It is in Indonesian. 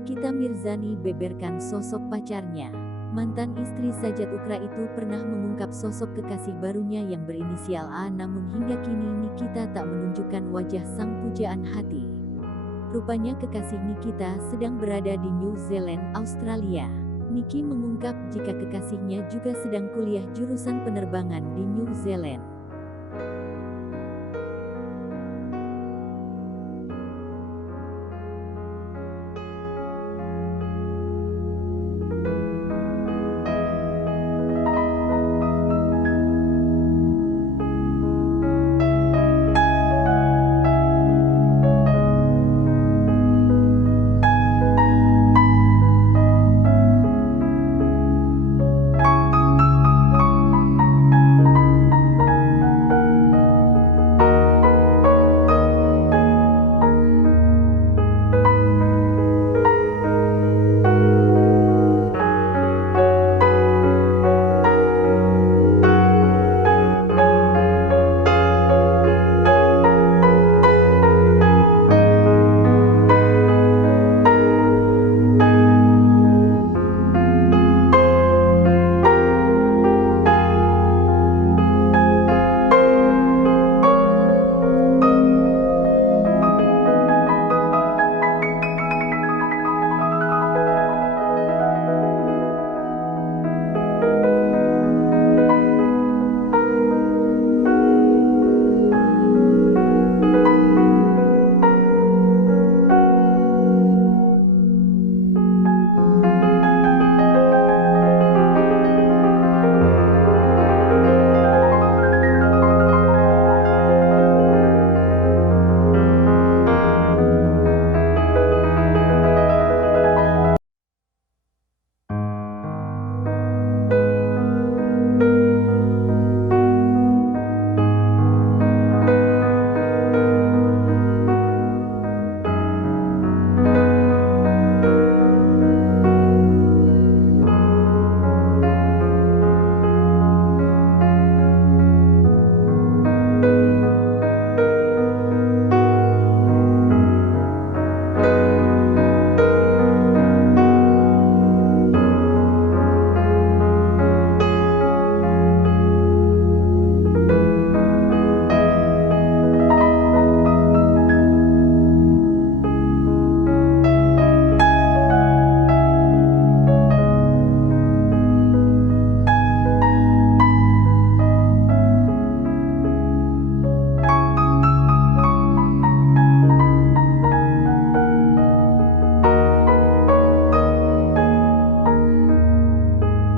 Nikita Mirzani beberkan sosok pacarnya. Mantan istri Sajat Ukra itu pernah mengungkap sosok kekasih barunya yang berinisial A, namun hingga kini Nikita tak menunjukkan wajah sang pujaan hati. Rupanya kekasih Nikita sedang berada di New Zealand, Australia. Niki mengungkap jika kekasihnya juga sedang kuliah jurusan penerbangan di New Zealand.